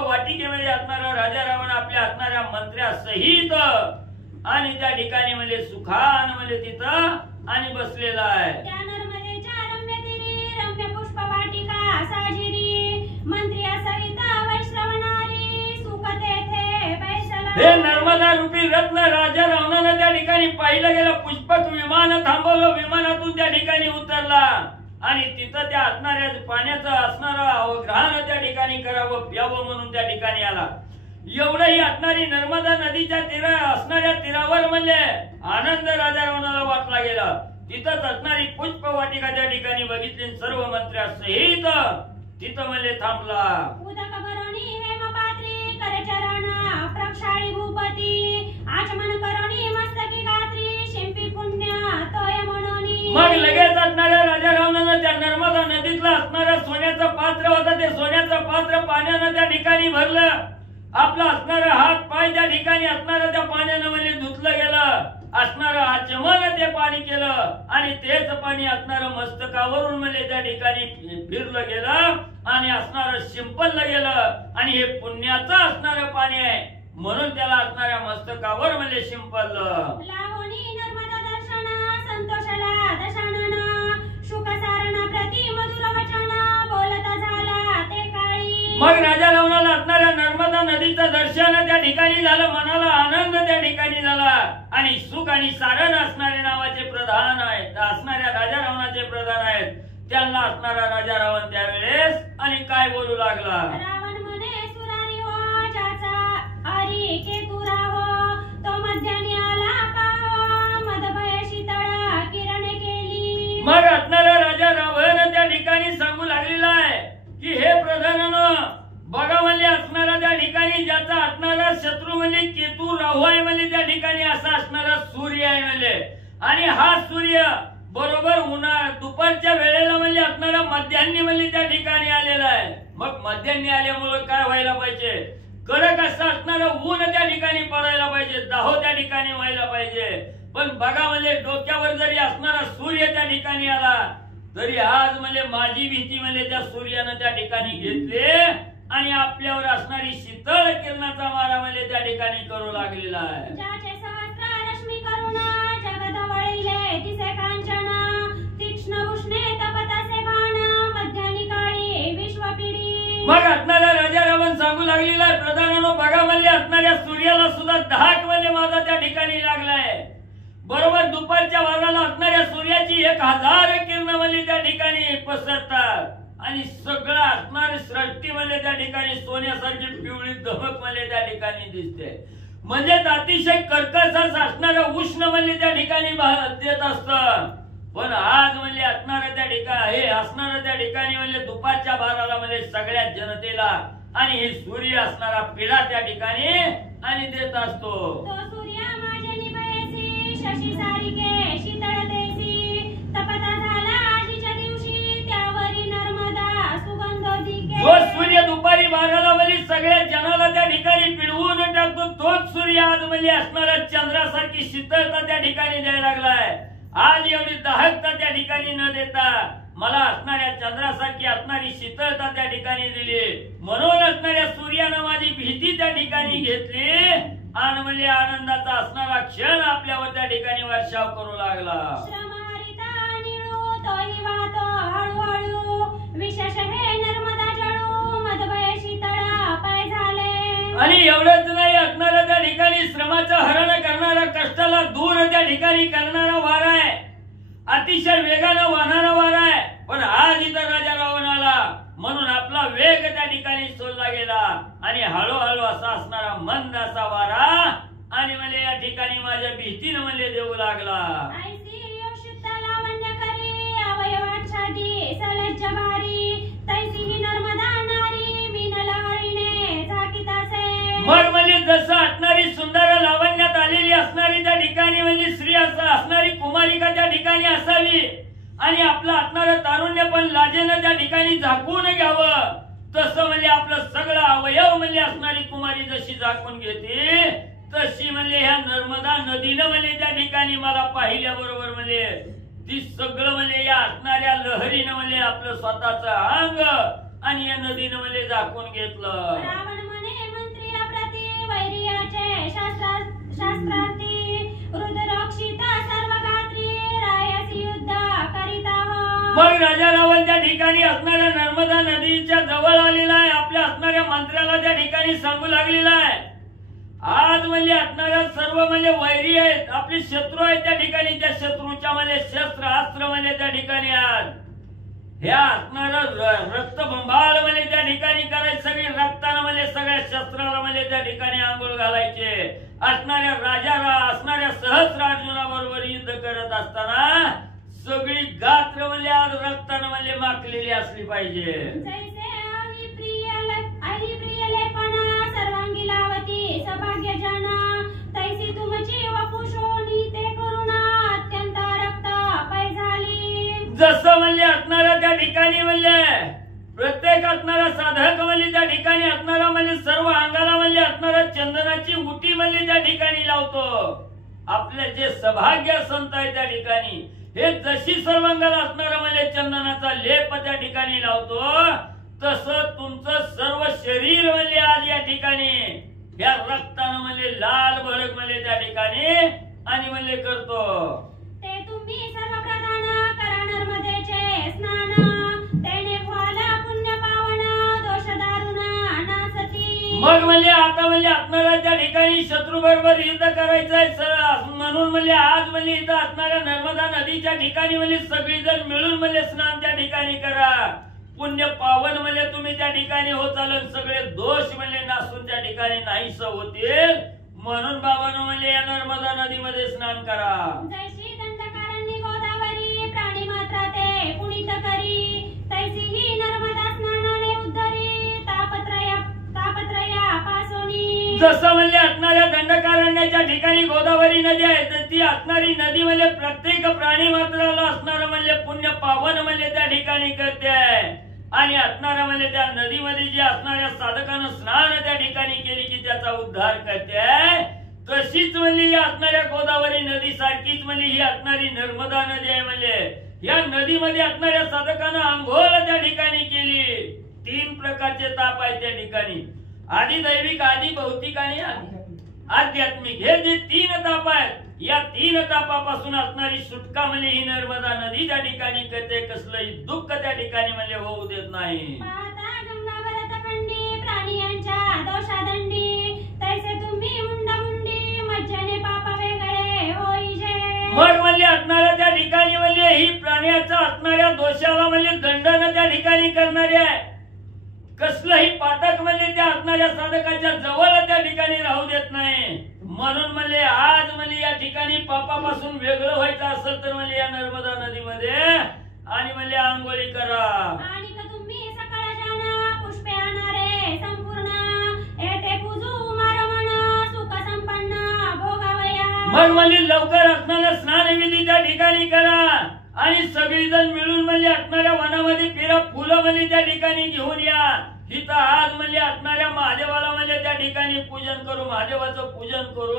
वाटिकेमध्ये असणारा राजा रावण आपल्या असणाऱ्या मंत्र्यासहित आणि त्या ठिकाणी म्हणजे सुखान म्हणजे तिथं आणि बसलेला आहे. त्या नर्मदेच्या रम्य तीरी रम्य पुष्प वाटिका साजिरी मंत्री सहित वैश्रवणारी सुख तेथे बैसला. हे नर्मदा रूपी रत्न राजा रावणानं त्या ठिकाणी पाहिलं गेलं. पुष्पक विमान थांबवलं, विमानातून त्या ठिकाणी उतरला आणि तिथं त्या असणाऱ्या पाण्याचं असणारं अवग्रहण त्या ठिकाणी करावं प्यावं म्हणून त्या ठिकाणी आला. एवढंही असणारी नर्मदा नदीच्या असणाऱ्या तीरावर म्हणजे आनंद राजा रावणाला वाटला गेला. तिथंच असणारी पुष्प वाटिका त्या ठिकाणी बघितली, सर्व मंत्र्यासहित तिथं म्हणजे थांबला. उदक भरोणी हेमपात्री करचरण प्रक्षाळी भूपती आचमन करोणी मस्तकी गात्री शिंपी पुण्य तोय म्हणोनी. मग लगेच असणाऱ्या राजा रावणानं त्या नर्मदा नदीतलं असणारं सोन्याचं पात्र होतं, ते सोन्याचं पात्र पाण्यानं त्या ठिकाणी भरलं. आपला असणारा हात पाय त्या ठिकाणी असणारं त्या पाण्यानं म्हणजे धुतलं गेलं. असणारं आचमन ते पाणी केलं आणि तेच पाणी असणारं मस्तकावरून म्हणजे त्या ठिकाणी फिरलं गेलं आणि असणारं शिंपडलं गेलं आणि हे पुण्याचं असणारं पाणी आहे म्हणून त्याला असणाऱ्या मस्तकावर म्हणजे शिंपडलं. लावणी नर्मदा दर्शन संतोषला दशानन शुकसारण प्रति मधुर वचन बोलता झाला ते काळी. मग राजा रावणाला असणाऱ्या नर्मदा नदीचं दर्शन त्या ठिकाणी झालं, मनाला आनंद त्या ठिकाणी झाला आणि सुख आणि सारण असणारे नावाचे प्रधान आहेत, असणाऱ्या राजा रावणाचे प्रधान आहेत. त्यांना असणारा राजा रावण त्यावेळेस आणि काय बोलू लागला. रावण म्हणे सुरारी हो ज्याचा आरी केतू राहो तो मध्यानी आला पाहो मदभय शीतळ किरणे केली. मग असणारा राजा रावण त्या ठिकाणी सांगू लागलेला आहे की हे प्रधानानं बघा म्हणजे असणारा त्या ठिकाणी ज्याचा असणारा शत्रू म्हणजे केतू राहू आहे म्हणजे त्या ठिकाणी असा असणारा सूर्य आहे म्हणजे आणि हा सूर्य बरोबर दुपारच्या वेळेला म्हणजे असणारा मध्यान्ही म्हणजे त्या ठिकाणी आलेला आहे. मग मध्यान्ही आल्यामुळे काय व्हायला पाहिजे, कडक असं असणारं ऊन त्या ठिकाणी पडायला पाहिजे, दाहो त्या ठिकाणी व्हायला पाहिजे. पण बघा म्हणजे डोक्यावर जरी असणारा सूर्य त्या ठिकाणी आला तरी आज म्हणजे माझी भीती म्हणजे त्या सूर्यानं त्या ठिकाणी घेतले आणि आपल्यावर असणारी शीतळ किरणाचा मारा म्हणजे त्या ठिकाणी करू लागलेला आहे. ज्याचे सहस्र रश्मी करुण जगत वळिले तिसे कांचन तीक्ष्ण उष्णे तपतासे बाण मध्यानी काळी विश्व पिढी. मग असणारा राजा रावण सांगू लागलेला आहे प्रधानानो बघा म्हणजे असणाऱ्या सूर्याला सुद्धा धाक म्हणजे माझा त्या ठिकाणी लागलाय. बरोबर दुपारच्या वाराला असणाऱ्या सूर्याची 1000 किरण म्हणजे त्या ठिकाणी पसरतात आणि सगळं असणारी सृष्टी म्हणजे त्या ठिकाणी सोन्यासारखी पिवळी धमक म्हणजे त्या ठिकाणी दिसते. म्हणजे अतिशय कर्कश असणारं उष्ण म्हणजे त्या ठिकाणी देत असत. पण आज म्हणजे असणारं त्या ठिकाणी हे असणारं त्या ठिकाणी म्हणजे दुपारच्या 12ला म्हणजे सगळ्या जनतेला आणि हे सूर्य असणारा पिढा त्या ठिकाणी आणि देत असतो. तो सूर्य माझे निभयसी शशी सारिके शीतळ देसी तपता झाला आजीच्या दिवशी त्यावरी नर्मदा सुगंधोदिके. जो सूर्य दुपारी 12ला म्हणजे सगळ्या जनाला त्या ठिकाणी पिळवून टाकतो तोच सूर्य आज म्हणजे असणारा चंद्रासारखी शीतळता त्या ठिकाणी द्यायला लागलाय. आज एवढी दाहकता त्या ठिकाणी न देता मला असणाऱ्या चंद्रासारखी असणारी शीतळता त्या ठिकाणी दिली. म्हणून असणाऱ्या सूर्यानं माझी भीती त्या ठिकाणी घेतली आणि म्हणजे आनंदाचा असणारा क्षण आपल्यावर त्या ठिकाणी वर्षाव करू लागला. श्रमहरिता निळू तोही वाहतो हळूहळू विशेष हे नर्मदा जळू मधभय शीतळ पाय झाले. आणि एवढंच नाही, असणारा त्या ठिकाणी श्रमाचं हरण करणारा, कष्टाला दूर त्या ठिकाणी करणारा वारा आहे, अतिशय वेगानं वाहणारा वारा आहे. पण आज इथं राजा रावण आला म्हणून आपला वेग त्या ठिकाणी सोडला गेला आणि हळूहळू असा असणारा मंद असा वारा आणि मला या ठिकाणी माझ्या भीतीनं मला देऊ लागला. ऐसी योषित लावण्य करी अवयवाच्छादी सलज्ज भारी तैसी ही नर्मदा नारी मीन लहरीने झाकीतासे. मग म्हणजे जसं असणारी सुंदर लावण्यात आलेली असणारी त्या ठिकाणी म्हणजे स्त्री असणारी कुमारिका त्या ठिकाणी असावी आणि आपलं असणारं तारुण्य पण लाजेनं त्या ठिकाणी झाकून घ्यावं, तसं म्हणजे आपलं सगळं अवयव म्हणजे असणारी कुमारी जशी झाकून घेते तशी म्हणजे ह्या नर्मदा नदीनं म्हणजे त्या ठिकाणी मला पाहिल्याबरोबर म्हणजे ती सगळं म्हणजे या असणाऱ्या लहरीनं म्हणजे आपलं स्वतःच अंग आणि या नदीनं म्हणजे झाकून घेतलं. रावण म्हणे मंत्री अप्रती वैर्याचे शास्त्रार्थी रुद्रक्षिता सर्वगात्री रायसी युद्ध करीता हो. मग राजा रावण त्या ठिकाणी असणाऱ्या नर्मदा नदीच्या जवळ आलेला आहे, आपल्या असणाऱ्या मंत्र्याला त्या ठिकाणी सांगू लागलेला आहे, आज म्हणजे असणाऱ्या सर्व म्हणजे वैरी आहेत, आपले शत्रू आहेत त्या ठिकाणी, त्या शत्रूच्या म्हणजे शस्त्र अस्त्र म्हणजे त्या ठिकाणी आज ह्या असणारं रक्तबंबाळ म्हणजे त्या ठिकाणी करायचं, सगळी रक्तानं म्हणजे सगळ्या शस्त्राला म्हणजे त्या ठिकाणी आंघोळ घालायचे. असणाऱ्या राजाला असणाऱ्या सहस्रार्जुनाबरोबर युद्ध करत असताना सगळी गात्र म्हणजे आज रक्तानं म्हणजे माखलेली असली पाहिजे. जैसे अहिप्रियलेपणा सर्वांगी लावती सौभाग्य जना तैसी तुमची वपुषोनी ते करुणा अत्यंत रक्त पै झाली. जसं म्हणजे असणारा त्या ठिकाणी म्हणजे प्रत्येक असणारा साधक म्हणजे त्या ठिकाणी असणारा म्हणजे सर्व अंगाला म्हणजे असणारा चंदनाची उटी म्हणजे त्या ठिकाणी लावतो. आपले जे सौभाग्य संत आहे त्या ठिकाणी हे जशी सर्वांगाला असणारा म्हणजे चंदनाचा लेप त्या ठिकाणी लावतो, तसं तुमचं सर्व शरीर म्हणजे आज या ठिकाणी या रक्तानं म्हणजे लाल भडक म्हणजे त्या ठिकाणी आणि म्हणजे करतो. ते तुम्ही सर्व प्रधान करा नर्मदेचे स्नान तेने व्हाला पुण्य पावन दोष दारुण नासती. मग म्हणजे आता म्हणजे असणारा त्या ठिकाणी शत्रू बरोबर युद्ध करायचंय म्हणून म्हणजे आज म्हणजे इथं असणाऱ्या नर्मदा नदीच्या ठिकाणी म्हणजे सगळीजण मिळून म्हणजे स्नान त्या ठिकाणी करा, पुण्य पावन म्हणजे तुम्ही त्या ठिकाणी होत चालून सगळे दोष म्हणजे नासून त्या ठिकाणी नाहीस होतील म्हणून बाबांनो म्हणजे या नर्मदा नदीमध्ये स्नान करा. जैशी दंडकारण्य गोदावरी प्राणी मात्रा ते पुनीत करी तैसी ही नर्मदा स्नानाने उद्धरी तापत्रया पासोनी. जसं म्हणजे असणाऱ्या दंडकारण्याच्या ठिकाणी गोदावरी नदी आहे तर ती असणारी नदी म्हणजे प्रत्येक प्राणी मात्राला असणारं म्हणजे पुण्य पावन म्हणजे त्या ठिकाणी करते आणि असणाऱ्या म्हणजे त्या नदीमध्ये जी असणाऱ्या साधकानं स्नान त्या ठिकाणी केली की त्याचा उद्धार करते, तशीच म्हणजे या असणाऱ्या गोदावरी नदी सारखीच म्हणजे ही असणारी नर्मदा नदी आहे. म्हणजे या नदीमध्ये असणाऱ्या साधकानं आंघोळ त्या ठिकाणी केली. 3 प्रकारचे ताप आहेत त्या ठिकाणी, आधी दैविक, आधी भौतिक आणि आध्यात्मिक. हे जे 3 ताप आहेत या 3 तापापासून असणारी सुटका म्हणजे ही नर्मदा नदी त्या ठिकाणी करते, कसलंही दुःख त्या ठिकाणी म्हणजे होऊ देत नाही. पाहता गंगावरत खंडी प्राणियांच्या दोषादंडी तैसे तुम्ही मुंडी मज्जने पाप वेगळे होईजे. मग म्हणजे असणाऱ्या त्या ठिकाणी म्हणजे ही प्राण्याचा असणाऱ्या दोषाला म्हणजे दंडन त्या ठिकाणी करणारे आहे, कसलंही पातक म्हणजे त्या असणाऱ्या साधकाच्या जवळ त्या ठिकाणी राहू देत नाही. म्हणून म्हणजे आज म्हणजे या ठिकाणी पापापासून वेगळं व्हायचं असेल तर म्हणजे या नर्मदा नदीमध्ये आणि म्हणजे आंघोळी करा. आणि तुम्ही सकाळ जाना पुष्पे आणणारे संपूर्ण येते पूजू मारमण सुख संपन्न भोगावया. मग म्हणजे लवकर असणारा स्नानविधी त्या ठिकाणी करा आणि सगळीजण मिळून म्हणजे असणाऱ्या वनामध्ये फिरा, फुलं म्हणजे त्या ठिकाणी घेऊन या. इथं आज म्हणजे असणाऱ्या महादेवाला म्हणजे त्या ठिकाणी पूजन करू, महादेवाचं पूजन करू,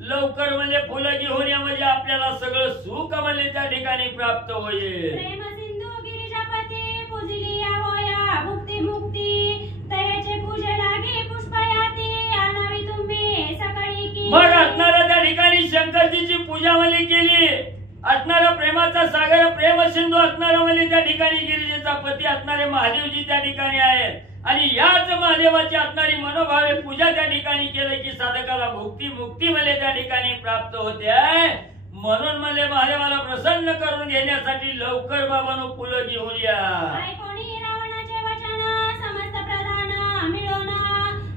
लवकर म्हणजे फुलं घेऊन या म्हणजे आपल्याला सगळं सुख म्हणजे त्या ठिकाणी प्राप्त होईल. प्रेम सिंधू गिरिजापती पूजिली या होया मुक्ती मुक्ती तयाचे पूजे लागे पुष्पयाती आणावी तुम्ही सकाळी की. मग असणाऱ्या त्या ठिकाणी शंकरजीची पूजा म्हणजे केली, असणारा प्रेमाचा सागर प्रेम सिंधू असणारा म्हणजे त्या ठिकाणी गिरिजेचा पती असणारे महादेवजी त्या ठिकाणी आहेत. आणि याच महादेवाची असणारी मनोभावे पूजा त्या ठिकाणी केलं की साधकाला भुक्ती मुक्ती म्हणजे त्या ठिकाणी प्राप्त होते. म्हणून म्हणजे महादेवाला प्रसन्न करून घेण्यासाठी लवकर बाबांनो फुलं घेऊन या. ऐकोनी रावणाचे वचन समस्त प्रधान मिळून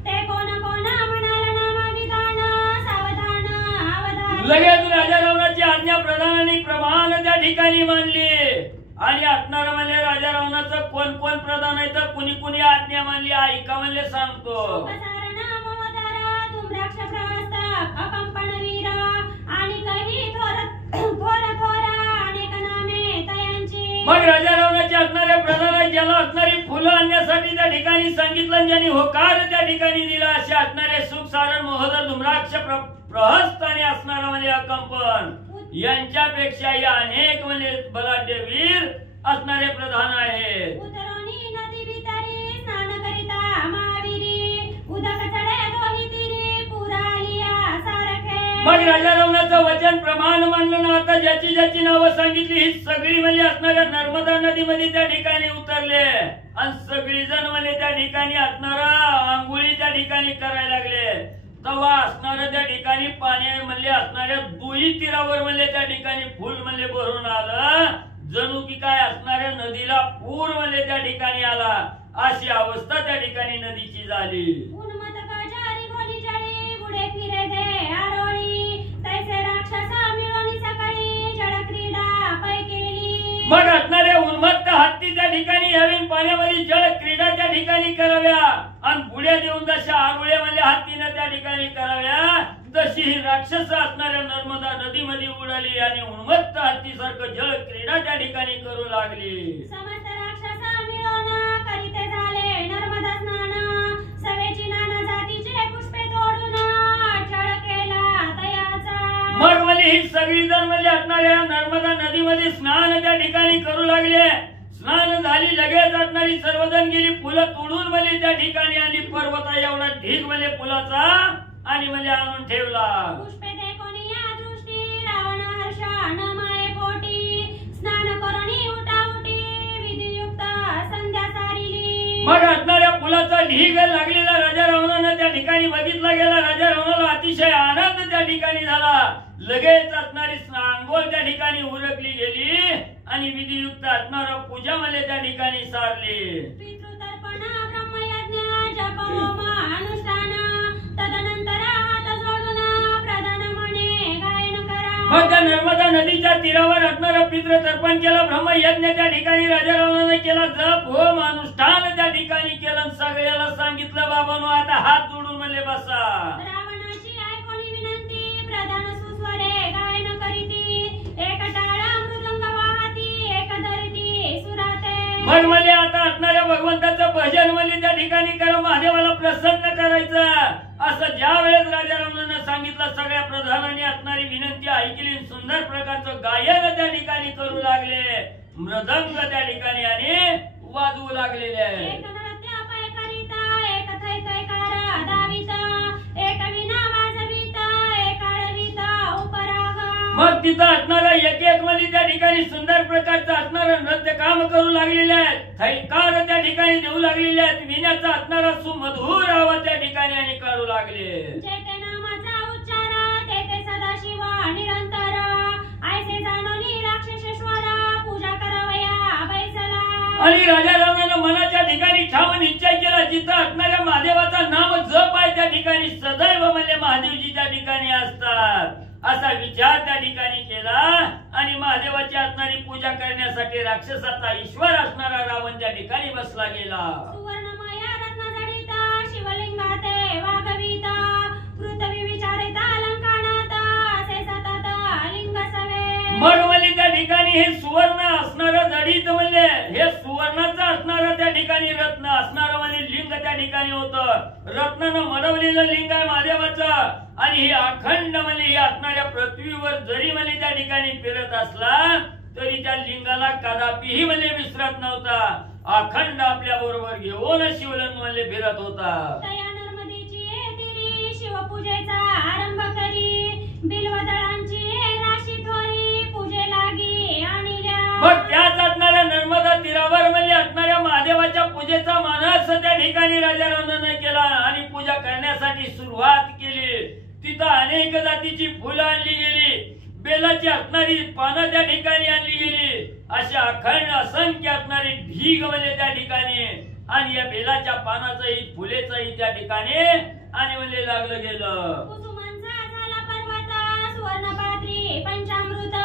ते कोण कोण म्हणाल नाम विधान सावधान अवधान. लगेच राजा रावणाची आज्ञा प्रधानाने प्रमाण त्या ठिकाणी मानली आणि असणार म्हणजे राजा रावणाचं कोण कोण प्रधान आहे तर कुणी कुणी आज्ञा मानली ऐका म्हणजे सांगतो. उपसारण मोदर धूम्राक्ष प्रहस्त अकंपन वीर आणि काही थोर थोर थोर अनेक नामे तयांची. मग राजा रावणाचे असणारे प्रधान ज्याला असणारी फुलं आणण्यासाठी त्या ठिकाणी सांगितलं ज्यांनी होकार त्या ठिकाणी दिला असे असणारे सुख सारण मोहदर धूम्राक्ष प्रहस्त आणि असणारा म्हणजे अकंपन यांच्यापेक्षाही अनेक म्हणजे बलाढ्य वीर असणारे प्रधान आहेत. उतरोनी नदी भितरी स्नान करिता महावीरी उदक चढे दोही तीरी पुरालिया सारखे. मग राजा रावणाचं वचन प्रमाण मानलं ना. आता ज्याची ज्याची नावं सांगितली ही सगळी म्हणजे असणाऱ्या नर्मदा नदीमध्ये त्या ठिकाणी उतरले आणि सगळी जण म्हणजे त्या ठिकाणी असणारा आंघोळी त्या ठिकाणी करायला लागले. तेव्हा असणाऱ्या त्या ठिकाणी पाणी म्हणजे असणाऱ्या दुई तीरावर म्हणजे त्या ठिकाणी फुल म्हणजे भरून आलं. जणू की काय असणाऱ्या नदीला पूर म्हणजे त्या ठिकाणी आला अशी अवस्था त्या ठिकाणी नदीची झाली. उन्मत काजारी खोली जळी बुडे फिरे दे आरोळी तैसे राक्षस मिळून सकाळी जळ क्रीडा पै केली. मग असणाऱ्या उन्मत्त हत्ती त्या ठिकाणी यावी पाण्यामध्ये जळ क्रीडा त्या ठिकाणी कराव्या आणि बुड्या देऊन जशा आरोळ्या म्हणजे हत्तीने त्या ठिकाणी कराव्या तशी ही राक्षस असणाऱ्या नर्मदा नदीमध्ये उडाली आणि उन्मत्त हत्तीसारखं जळ क्रीडा त्या ठिकाणी करू लागली. समस्त राक्षस मिळून करीते झाले नर्मदा स्नान सवेची नाना जातीचे पुष्पे तोडून जळ केला तयाचा. मग म्हणजे ही सगळी जण म्हणजे असणाऱ्या नर्मदा नदीमध्ये स्नान त्या ठिकाणी करू लागले. स्नान झाली लगेच असणारी सर्वजण गेली फुलं तोडून म्हणजे त्या ठिकाणी आली. पर्वता एवढा ढीग म्हणजे फुलाचा आणि म्हणजे आणून ठेवला. पुष्पे देखोनी या दृष्टी रावण हर्ष नमाये पोटी स्नान करुणी उठा उठी विधियुक्त संध्या सारिली. मग असणाऱ्या फुलाचा ढीग लागलेला राजा रावणानं त्या ठिकाणी बघितला गेला. राजा रावणाला अतिशय आनंद त्या ठिकाणी झाला. लगेच असणारी अंघोळ त्या ठिकाणी उरकली गेली आणि विधियुक्त असणारा पूजा म्हणजे त्या ठिकाणी सारली. पितृतर्पण ब्रह्मयज्ञ जप होम अनुष्ठान तदनंतर हात जोडून प्रधान म्हणे गायन करा. मग त्या नर्मदा नदीच्या तीरावर असणारं पितृतर्पण केलं. ब्रह्मयज्ञ त्या ठिकाणी राजा रावणाने केला. जप होम अनुष्ठान त्या ठिकाणी केलं. सगळ्याला सांगितलं बाबांनो आता हात जोडून म्हणले बसा. रावणाची ऐकोनी विनंती प्रधान सुस्वरे गायन करीती एक टाळा मृदंग वाहती एक धरती सुराते. मग म्हणजे आता असणाऱ्या भगवंताचं भजन म्हणजे त्या ठिकाणी करा महादेवाला प्रसन्न करायचं असं ज्या वेळेस राजा रावणानं सांगितलं सगळ्या प्रधानांनी असणारी विनंती ऐकली. सुंदर प्रकारचं गायन त्या ठिकाणी करू लागले. मृदंग त्या ठिकाणी आणि वाजवू लागलेले आहे. एक नृत्य पै करिता एक थै थैकार दाविता एक विना वाजविता एक आळविता उपराग. मग तिथं असणारा एक एक म्हणजे त्या ठिकाणी सुंदर प्रकारचं असणारं नृत्य काम करू लागलेले आहेत. थैकार त्या ठिकाणी देऊ लागलेले आहेत. विण्याचा असणारा सुमधुर आवाज त्या ठिकाणी आणि काढू लागले. जेते नामाचा उच्चार तेथे सदाशिव निरंतर ऐसे जाणोनी राक्षसेश्वर पूजा करावया बैसला. आणि राजा रावणानं मनाच्या ठिकाणी ठाम निश्चय केला जिथं असणाऱ्या महादेवाचा नाम जप आहे त्या ठिकाणी सदैव म्हणजे महादेवजी त्या ठिकाणी असतात असा विचार त्या ठिकाणी केला आणि महादेवाची असणारी पूजा करण्यासाठी राक्षसाचा ईश्वर असणारा रावण त्या ठिकाणी बसला गेला. सुवर्णमय रत्नजडित शिवलिंगाते वाघविता पृथ्वी विचारिता अलंकानात असे सतत लिंग सवे. मग म्हणजे त्या ठिकाणी हे सुवर्ण असणारं जडित म्हणजे हे सुवर्णाचं असणारं त्या ठिकाणी रत्न असणारं म्हणजे लिंग त्या ठिकाणी होतं. रत्नानं मडवलेलं लिंग आहे महादेवाचं आणि हे अखंड म्हणजे हे असणाऱ्या पृथ्वीवर जरी म्हणजे त्या ठिकाणी फिरत असला तरी त्या लिंगाला कदापिही म्हणजे विसरत नव्हता. अखंड आपल्या बरोबर घेऊन शिवलिंग म्हणजे फिरत होता. तया नर्मदेची तीरी शिवपूजेचा आरंभ करी बिल्वदळांची राशी थोरी पूजे लागी आणल्या. मग त्याच असणाऱ्या नर्मदा तीरावर म्हणजे असणाऱ्या महादेवाच्या पूजेचा मानस त्या ठिकाणी राजा रावणाने केला आणि पूजा करण्यासाठी सुरुवात केली. तिथं अनेक जातीची फुलं आणली गेली, बेलाची असणारी पानं त्या ठिकाणी आणली गेली, अशा अखंड असंख्य असणारी ढीग म्हणजे त्या ठिकाणी, आणि या बेलाच्या पानाचंही फुलेचंही त्या ठिकाणी आणि म्हणजे लागलं गेलं. कुसुमांचा झाला पर्वत, सुवर्णपात्री पंचामृत,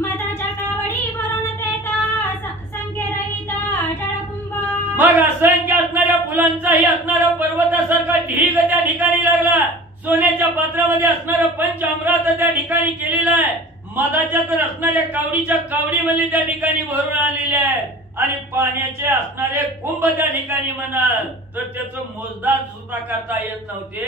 मधाच्या कावडी भरून देता, संख्येरहित जळकुंभ. मग असंख्य असणाऱ्या फुलांचाही असणारा पर्वतासारखा ढीग त्या ठिकाणी लागला. सोन्याच्या पात्रामध्ये असणारं पंचामृत त्या ठिकाणी केलेलं आहे. मधाच्या तर असणाऱ्या कावडीच्या कावडी म्हणजे त्या ठिकाणी भरून आणलेल्या आहे, आणि पाण्याचे असणारे कुंभ त्या ठिकाणी म्हणाल तर त्याचं मोजदार सुद्धा करता येत नव्हते,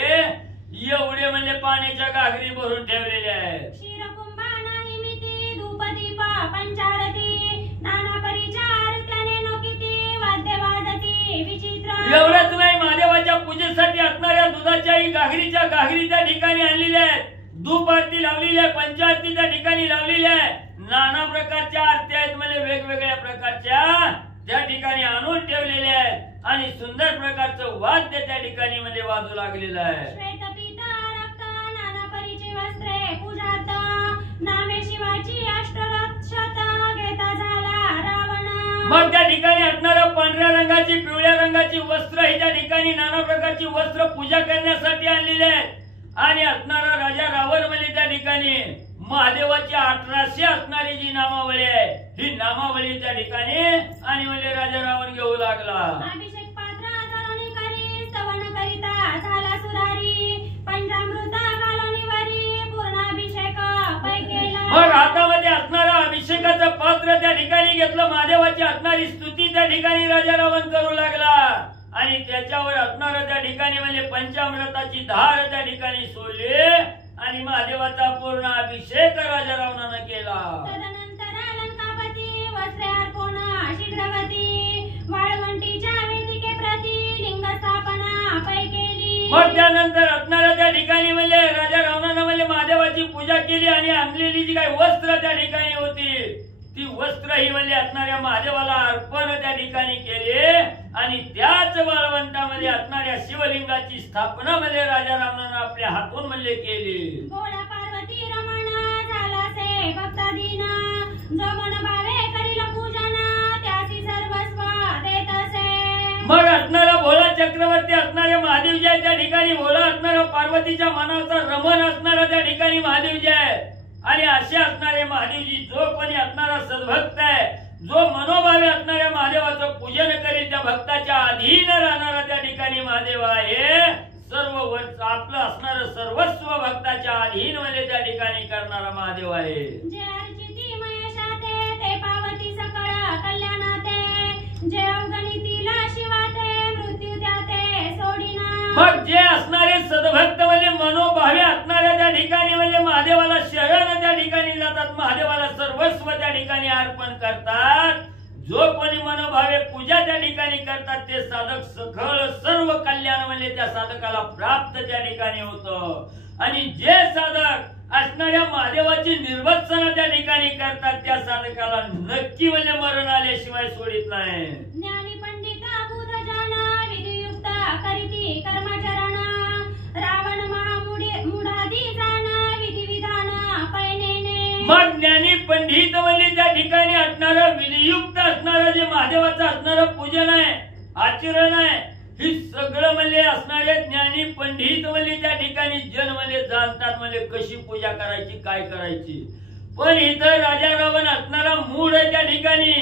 एवढे म्हणजे पाण्याच्या गागरी भरून ठेवलेले आहेत. क्षीरकुंभा नाही मिती, धूपदीप पंचारती, नाना परिचार त्याने नोकिती, वाद्य वाजती विचित्र. एवढंच नाही, महादेवाच्या पूजेसाठी असणाऱ्या दुधाच्याही गागरीच्या गागरी त्या ठिकाणी आणलेल्या आहेत. धूप आरती लावलेली आहे, पंचारती त्या ठिकाणी लावलेली आहे, नाना प्रकारच्या आरत्या आहेत म्हणजे वेगवेगळ्या प्रकारच्या त्या ठिकाणी आणून ठेवलेल्या आहेत, आणि सुंदर प्रकारचं वाद्य त्या ठिकाणी म्हणजे वाजू लागलेलं आहे. श्वेत पीत रक्त नाना परीची वस्त्रे पूजात, नामे शिवाची अष्टरक्षत, घेता झाला रावण. मग त्या ठिकाणी असणारं पांढऱ्या रंगाची पिवळ्या रंगाची वस्त्र ही त्या ठिकाणी नाना प्रकारची वस्त्र पूजा करण्यासाठी आणलेली आहेत, आणि असणारा राजा रावण म्हणजे त्या ठिकाणी महादेवाची 1800 असणारी जी नामावळी आहे ही नामावळी त्या ठिकाणी आणि म्हणजे राजा रावण घेऊ लागला. अभिषेक पात्र धरणी करी, स्तवन करिता झाला सुरारी, पंचामृत घालून वरी, पूर्णाभिषेक पै केला. मग हातामध्ये असणारा अभिषेकाचं पात्र त्या ठिकाणी घेतलं, महादेवाची असणारी स्तुती त्या ठिकाणी राजा रावण करू लागला, आणि त्याच्यावर असणारं त्या ठिकाणी म्हणजे पंचामृताची धार त्या ठिकाणी सोडली, आणि महादेवाचा पूर्ण अभिषेक राजा रावणानं केला. तदनंतर लंकापती वस्त्रे अर्पण शीघ्रगती, वाळवंटीच्या वेदिके प्रती लिंग स्थापना पै केली. मग त्यानंतर असणाऱ्या त्या ठिकाणी म्हणजे राजा रावणानं म्हणजे महादेवाची पूजा केली, आणि आणलेली जी काही वस्त्र त्या ठिकाणी होती ती वस्त्र ही म्हणजे असणाऱ्या महादेवाला अर्पण त्या ठिकाणी केले, आणि त्याच वाळवंटामध्ये असणाऱ्या शिवलिंगाची स्थापना म्हणजे राजा रावणानं आपल्या हातून म्हणजे केली. गोडा पार्वती रमण झाला से भक्ताधीन, जो मन भावे करील पूजन, त्यासी सर्वस्व देत असे. मग असणारा भोळा चक्रवर्ती असणारे महादेवजी आहे त्या ठिकाणी, भोळा असणारा पार्वतीच्या मनाचा रमण असणारा त्या ठिकाणी महादेवजी आहे, आणि असे असणारे महादेवजी जो कोणी असणारा सद्भक्त आहे, जो मनोभावे असणाऱ्या महादेवाचं पूजन करील त्या भक्ताच्या अधीन राहणारा त्या ठिकाणी महादेव आहे. सर्व आपलं असणारं सर्वस्व भक्ताच्या अधीन म्हणजे त्या ठिकाणी करणारा महादेव आहे. जे अर्चिती महेशाते, ते पावती सकळ कल्याणाते, जे अवगणितील शिवाते, मृत्यू त्याते सोडिना. मग जे असणारे सद्भक्त म्हणजे मनोभावे असणाऱ्या त्या ठिकाणी म्हणजे महादेवाला शरण त्या ठिकाणी जातात, महादेवाला सर्वस्व त्या ठिकाणी अर्पण करतात, जो कोणी मनोभावे पूजा त्या ठिकाणी करतात ते साधक सखळ सर्व कल्याण म्हणजे त्या साधकाला प्राप्त त्या ठिकाणी होतं, आणि जे साधक असणाऱ्या महादेवाची निर्वत्सना त्या ठिकाणी करतात त्या साधकाला नक्की म्हणजे मरण आल्याशिवाय सोडित नाही. ज्ञानी पंडित बुधजन विधियुक्त करीती कर्माचरण, रावण महामूढादी जाण विधिविधान पैनेने. मग ज्ञानी पंडित म्हणजे त्या ठिकाणी असणारं विधियुक्त असणारं जे महादेवाचं असणारं पूजन आहे, आचरण आहे, ही सगळं म्हणजे असणारे ज्ञानी पंडित म्हणजे त्या ठिकाणी जन म्हणजे जाणतात म्हणजे कशी पूजा करायची काय करायची. पण इथं राजा रावण असणारा मूढ आहे त्या ठिकाणी,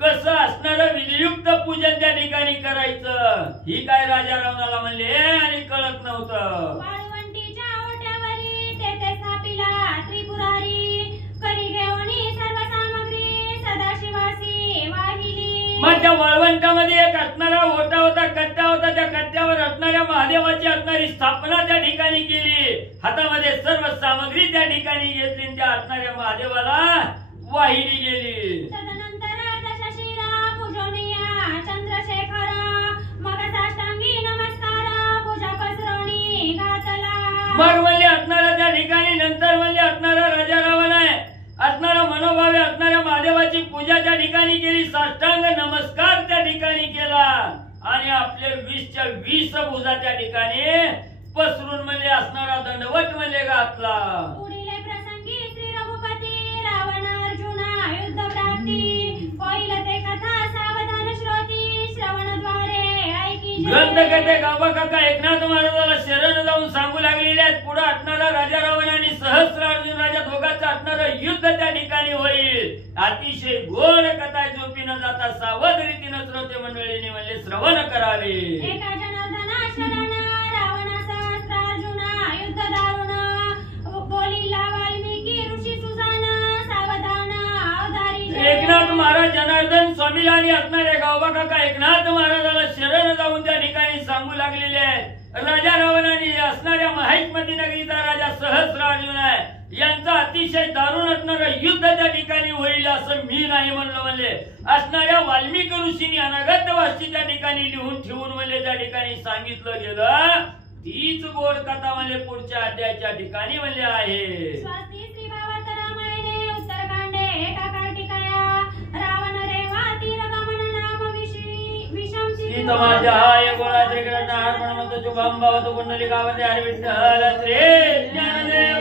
कसं असणारं विधियुक्त पूजन त्या ठिकाणी करायचं ही काय राजा रावणाला म्हणले आणि कळत नव्हतं. वाळवंटीच्या ओट्यावरी तेथे स्थापिला त्रिपुरारी, करी घेऊनी सर्व सामग्री सदाशिवासी वाहिली. मग त्या वाळवंटामध्ये एक असणारा ओटा होता, कट्टा होता, त्या कट्ट्यावर असणाऱ्या महादेवाची असणारी स्थापना त्या ठिकाणी केली, हातामध्ये सर्व सामग्री त्या ठिकाणी घेतली, त्या असणाऱ्या महादेवाला वाहिली गेली. तदनंतर दशशिरा पूजनीया चंद्रशेखर, मग साष्टांगी नमस्कार पूजा पसरवणी घातला. मग म्हणजे असणारा त्या ठिकाणी नंतर म्हणजे असणारा राजा रावण आहे, असणारा मनोभावे असणाऱ्या महादेव महादेवाची पूजा त्या ठिकाणी केली, साष्टांग नमस्कार त्या ठिकाणी केला आणि आपले 20च्या 20 भुजा त्या ठिकाणी पसरून म्हणजे असणारा दंडवत म्हणजे घातला. पुढील प्रसंगी श्री रघुपती रावण अर्जुना युद्ध प्राप्ती होईल ते कथा सावधान श्रोती श्रवणद्वारे ऐकी ग्रंथकर्ते गावा काका एकनाथ महाराजाला शरण जाऊन सांगू लागलेले आहेत, पुढे असणारा राजा रावण आणि सहस्र अर्जुन राजा दोघांचं असणारं युद्ध त्या ठिकाणी होईल. अतिशय गोड कथा झोपी न जाता सावध रीतीनं श्रोते मंडळीने म्हणजे श्रवण करावे. एका जनार्दना शरण रावण सहस्र अर्जुना युद्ध दारुण बोलिला वाल्मिकी ऋषी सुजान सावधान अवधारी एकनाथ महाराज जनार्दन स्वामीला आणि असणाऱ्या गावबा काका एकनाथ महाराजाला शरण जाऊन त्या ठिकाणी सांगू लागलेले आहेत. राजा रावण आणि असणाऱ्या माहिष्मती नगरीचा राजा सहस्र अर्जुन आहे, यांचा अतिशय दारुण असणारं युद्ध त्या ठिकाणी होईल असं मी नाही म्हणलो. म्हणले असणाऱ्या वाल्मिकी ऋषींनी अनगत वाची त्या ठिकाणी लिहून ठेवून म्हणले त्या ठिकाणी सांगितलं गेलं. तीच गोड कथा म्हणले पुढच्या अध्यायाच्या ठिकाणी म्हणले आहे. स्वाती श्री भावात रामायणे उत्तरकांडे एका कार्तिकाया रावण रेवा तीर गमन नाम विषम सीतमाध्याय गोळा त्रिकरण हार म्हणतो शुभम भवतु कुंडलिकावते हरि विठ्ठल श्री ज्ञानदेव